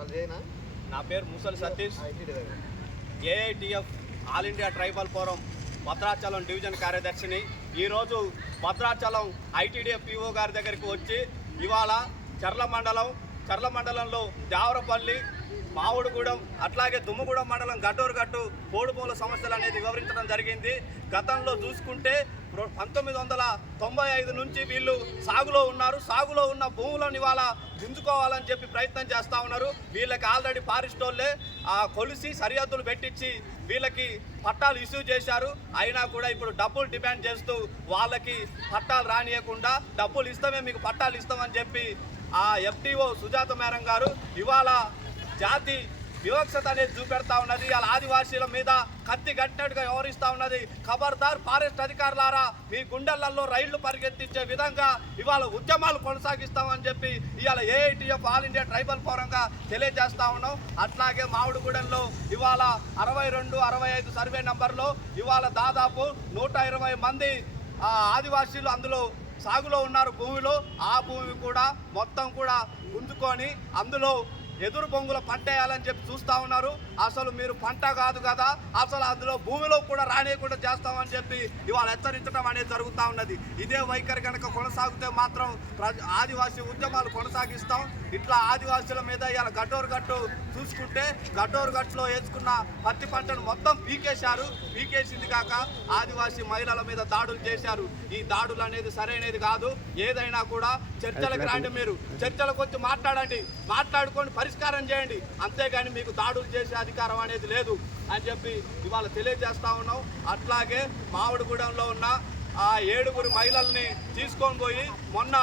నా పేరు ముసలి Satish. AITF all India tribal forum Bhadrachalam division కార్యదర్శిని ఈరోజు భద్రాచలం ఐటీడీఎఫ్ పిఓ గారి దగ్గరికి వచ్చి ఇవాళ చర్ల మండలం చర్ల మండలంలో దేవరపల్లి మావుడుగూడెం అట్లాగే దుమ్ముగూడెం మండలం గట్టూరుగట్టు పోడుపోల సమస్యలు అనేది వివరించడం జరిగింది. గతంలో చూసుకుంటే పంతొమ్మిది వందల తొంభై ఐదు నుంచి వీళ్ళు సాగులో ఉన్నారు. సాగులో ఉన్న భూములను ఇవాళ గుంజుకోవాలని చెప్పి ప్రయత్నం చేస్తూ ఉన్నారు. వీళ్ళకి ఆల్రెడీ ఫారెస్ట్ వాళ్ళే ఆ, కొలిసి సరిహద్దులు పెట్టించి వీళ్ళకి పట్టాలు ఇష్యూ చేశారు. అయినా కూడా ఇప్పుడు డబ్బులు డిమాండ్ చేస్తూ వాళ్ళకి పట్టాలు రానియకుండా డబ్బులు ఇస్తామే మీకు పట్టాలు ఇస్తామని చెప్పి ఆ ఎఫ్టీఓ సుజాత మేరం గారు ఇవాళ జాతి వివక్షత అనేది చూపెడతా ఉన్నది. వాళ్ళ ఆదివాసీల మీద కత్తి కట్టినట్టుగా వ్యవహరిస్తూ ఉన్నది. ఖబర్దార్ ఫారెస్ట్ అధికారులారా మీ గుండెలలో రైళ్ళు పరిగెత్తించే విధంగా ఇవాళ ఉద్యమాలు కొనసాగిస్తామని చెప్పి ఇవాళ ఏఐటిఎఫ్ ఆల్ ఇండియా ట్రైబల్ ఫోరంగా తెలియజేస్తా ఉన్నాం. అట్లాగే మామిడిగూడెంలో ఇవాళ అరవై రెండు అరవై ఐదు సర్వే నంబర్లో ఇవాళ దాదాపు నూట ఇరవై మంది ఆదివాసీలు అందులో సాగులో ఉన్నారు. భూమిలో ఆ భూమి కూడా మొత్తం కూడా గుంజుకొని అందులో ఎదురు బొంగుల పంట వేయాలని చెప్పి చూస్తా ఉన్నారు. అసలు మీరు పంట కాదు కదా అసలు అందులో భూమిలో కూడా రానియకుండా చేస్తామని చెప్పి ఇవాళ హెచ్చరించడం అనేది జరుగుతూ ఉన్నది. ఇదే వైఖరి కనుక కొనసాగితే మాత్రం ఆదివాసీ ఉద్యమాలు కొనసాగిస్తాం. ఇట్లా ఆదివాసీల మీద ఇవాళ గడ్డోరు గట్టు చూసుకుంటే గడ్డోరు గట్టులో వేసుకున్న పత్తి పంటను మొత్తం పీకేశారు. పీకేసింది కాక ఆదివాసీ మహిళల మీద దాడులు చేశారు. ఈ దాడులు అనేది సరైనది కాదు. ఏదైనా కూడా చర్చలకు రండి మీరు. చర్చలకు వచ్చి మాట్లాడండి. మాట్లాడుకొని పరిష్కారం చేయండి. అంతేగాని మీకు దాడులు చేసే అధికారం అనేది లేదు అని చెప్పి ఇవాళ తెలియజేస్తా ఉన్నాం. అట్లాగే మామిడిగూడెంలో ఉన్న ఆ ఏడుగురు మహిళల్ని తీసుకొని పోయి మొన్న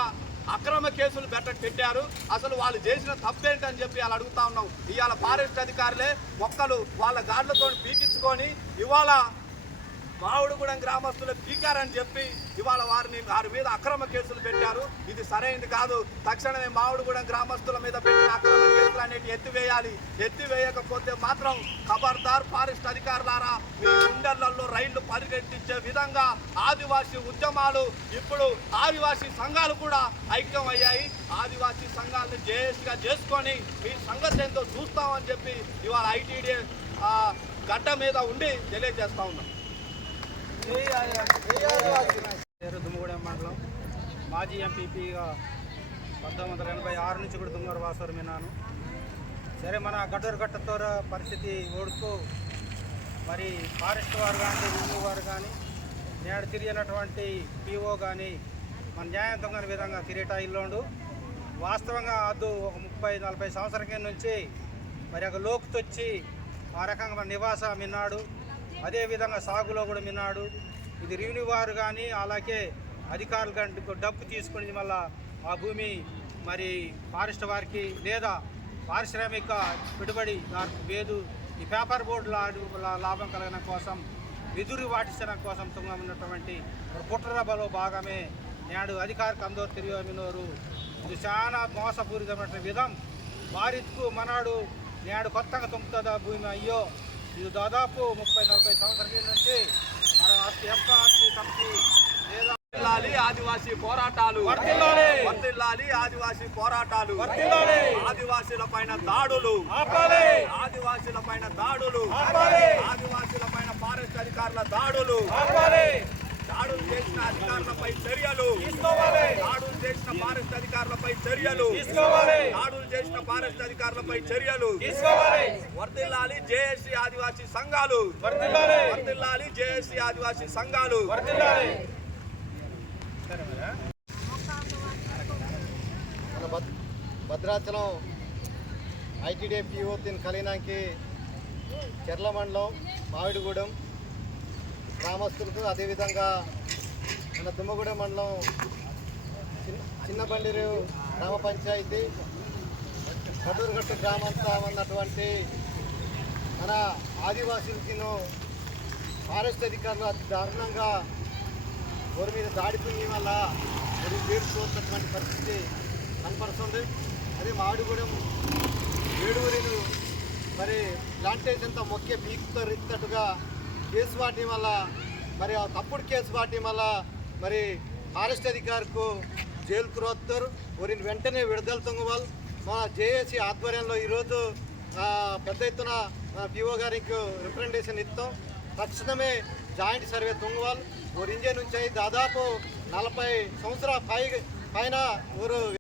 అక్రమ కేసులు పెట్ట పెట్టారు. అసలు వాళ్ళు చేసిన తప్పేంటని చెప్పి వాళ్ళు అడుగుతా ఉన్నాం. ఇవాళ ఫారెస్ట్ అధికారులే మొక్కలు వాళ్ళ గాడ్లతో పీకించుకొని ఇవాళ మావుడుగూడెం గ్రామస్తులు పీకారని చెప్పి ఇవాళ వారిని వారి మీద అక్రమ కేసులు పెట్టారు. ఇది సరైనది కాదు. తక్షణమే మామిడిగూడెం గ్రామస్తుల మీద పెట్టిన అక్రమ కేసులు అనేవి ఎత్తివేయాలి. ఎత్తివేయకపోతే మాత్రం ఖబర్దార్ ఫారెస్ట్ అధికారులారా మీ గుండెలలో రైళ్ళు పరిగెత్తించే విధంగా ఆదివాసీ ఉద్యమాలు ఇప్పుడు ఆదివాసీ సంఘాలు కూడా ఐక్యం అయ్యాయి ఆదివాసీ సంఘాలను జేఎస్గా చేసుకొని మీ సంగతి ఏంటో చూస్తామని చెప్పి ఇవాళ ఐటీడీ గడ్డ మీద ఉండి తెలియజేస్తా ఉన్నాం. పేరు దుమ్మగూడెం మండలం. మాజీ ఎంపీపీగా పంతొమ్మిది వందల ఎనభై ఆరు నుంచి కూడా దుమ్మగూడ వాసవరం విన్నాను. సరే మన గడ్డూరు గట్టతో పరిస్థితి ఓడుతూ మరి ఫారెస్ట్ వారు కానీ రెవెన్యూ వారు కానీ నేడు తిరిగినటువంటి పీఓ కానీ మన న్యాయం దొంగని విధంగా తిరిగేటా ఇల్లుండు. వాస్తవంగా అద్దు ఒక ముప్పై నలభై సంవత్సరం కింద నుంచి మరి ఒక లోకుతొచ్చి ఆ రకంగా మన నివాస మిన్నాడు. అదేవిధంగా సాగులో కూడా విన్నాడు ఇది రెవెన్యూ వారు కానీ అలాగే అధికారులు కానీ డబ్బు తీసుకుని మళ్ళా ఆ భూమి మరి ఫారెస్ట్ వారికి లేదా పారిశ్రామిక పెట్టుబడి దానికి లేదు ఈ పేపర్ బోర్డు లా- లాభం కలగడం కోసం వెదురు వాటించడం కోసం తుంగమున్నటువంటి కుట్రబలో భాగమే నేడు అధికారికి అందరూ తిరిగినోరు ఇది చాలా మోసపూరితమైన విధం. వారికు మనాడు నేడు కొత్తగా తుంపుతుందా భూమి అయ్యో ఇది దాదాపు ముప్పై నలభై సంవత్సరాల నుంచి మన ఎఫ్ఆర్సీ కమిటీ లేదా ఆదివాసీ పోరాటాలు. వర్ధిల్లాలి ఆదివాసీ పోరాటాలు. ఆదివాసీల పైన దాడులు. ఆపాలి. ఆదివాసీల పైన దాడులు. ఆపాలి. ఆదివాసీల పైన ఫారెస్ట్ అధికారుల దాడులు. ఆపాలి. దాడులు చేసిన అధికారులపై చర్యలు. తీసుకోవాలి. దాడులు చేసిన ఫారెస్ట్ అధికారులపై చర్యలు. తీసుకోవాలి. దాడులు చేసిన ఫారెస్ట్ అధికారులపై చర్యలు. తీసుకోవాలి. వర్ధిల్లాలి జేఏసీ ఆదివాసీ సంఘాలు. వర్ధిల్లాలి జేఏసీ ఆదివాసీ సంఘాలు. వర్ధిల్లాలి మన భద్ భద్రాచలం ఐటీడీ పిఓతిని కలినాకి చెర్ల మండలం మామిడిగూడెం గ్రామస్తులకు అదేవిధంగా మన తుమ్మగూడెం మండలం చిన్నబండిరు గ్రామ పంచాయతీ కదూరుగట్టు గ్రామంతా ఉన్నటువంటి మన ఆదివాసులకిను ఫారెస్ట్ అధికారులు అతి దారుణంగా ఊరి మీద దాడిపోయి వల్ల మరి వేడుకోవాల్సినటువంటి పరిస్థితి కనపడుతుంది. అదే మామిడిగూడెం ఏడుగురిను మరి ప్లాంటేషన్తో మొక్కే పీక్తో రిత్తట్టుగా కేసు వాటి వల్ల మరి ఆ తప్పుడు కేసు వాటి వల్ల మరి ఫారెస్ట్ అధికారికు జైలుకు రోస్తారు వారిని వెంటనే విడుదల తొంగవాలి. మా జేఏసీ ఆధ్వర్యంలో ఈరోజు పెద్ద ఎత్తున పిఓ గారికి రిప్రజెంటేషన్ ఇస్తాం. తక్షణమే జాయింట్ సర్వే తుంగవాల్. ఓ ఇంజన్ నుంచి దాదాపు నలభై సంవత్సరాల పై పైన ఊరు